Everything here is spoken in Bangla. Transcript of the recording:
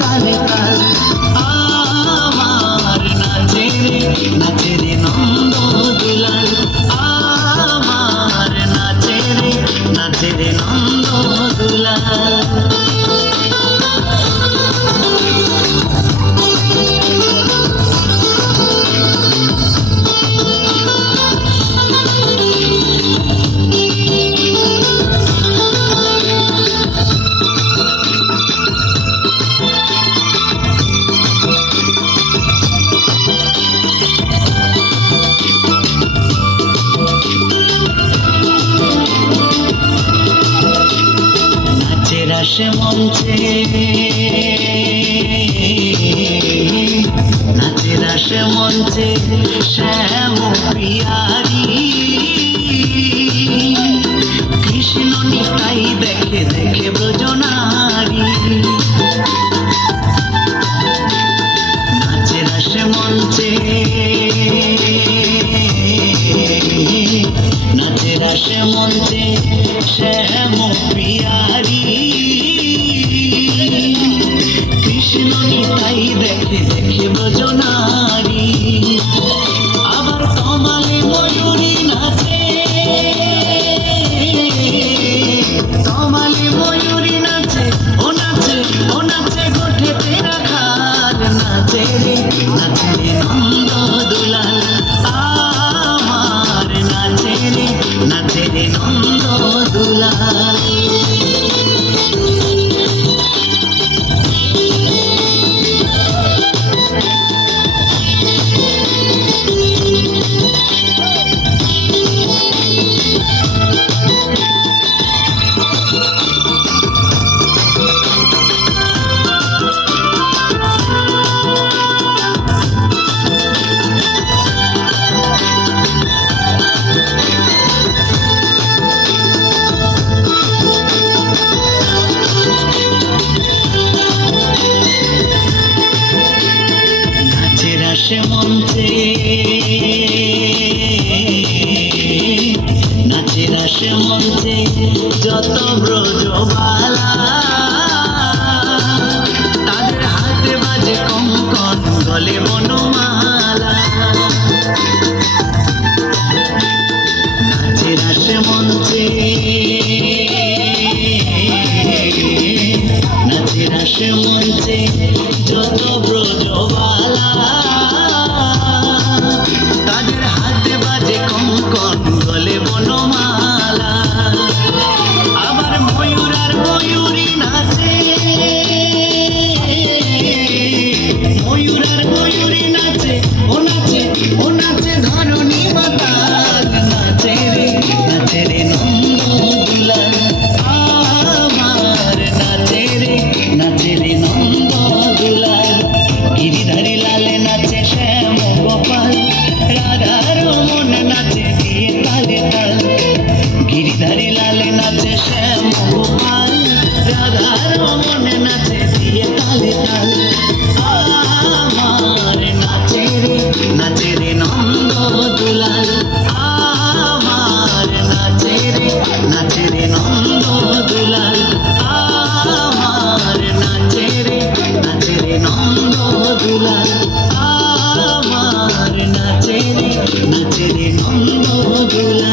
তালে তাল। আমার নাচে রে নাচে রে নন্দ দুলাল, আমার নাচে রে নন্দ দুলাল। রাসে মঞ্চে নাচে রাসে মঞ্চে শ্যাম পিয়ারি, কৃষ্ণ নিতাই দেখে দেখে ব্রজনারী। নাচে রাসে মঞ্চে নাচে রাসে মঞ্চে শ্যাম পিয়ারি, কৃষ্ণ নিতাই দেখে দেখে ব্রজনারী। আবার তমালে ময়ূরী নাচে, তমালে ময়ূরী নাচে, ও নাচে ও নাচে গোঠেতে রাখাল। নাচে রে নন্দ দুলাল, আমার নাচে রে নন্দ দুলাল। মঞ্চে নাচে রাসে মঞ্চে যত ব্রজবালা, তাদের হাতে বাজে কঙ্কন গলে বনমালা। নাচে রাসে মঞ্চে নাচে রাসে মঞ্চে যত ব্রজবালা, তাদের হাতে বাজে কঙ্কন গলে বনমালা। আবার ময়ূর আর ময়ূরী নাচে, ময়ূর আর ময়ূরী নাচে, ও নাচে ও নাচে ধরণী বাতাল। নাচে রে নন্দ দুলাল, আমার নাচে রে নন্দ দুলাল। গিরিধারী লালে নাচে শ্যাম গোপাল, রাধা রমন নাচে দিয়ে তালে তাল। গিরিধারী লালে নাচে শ্যাম গোপাল, রাধা রমন নাচে দিয়ে তালে তাল। আমার নাচে রে নন্দ দুলাল, আমার নাচে রে নন্দ দুলাল, আমার নাচে রে নন্দ দুলাল, আমার নাচে রে নন্দ দুলাল।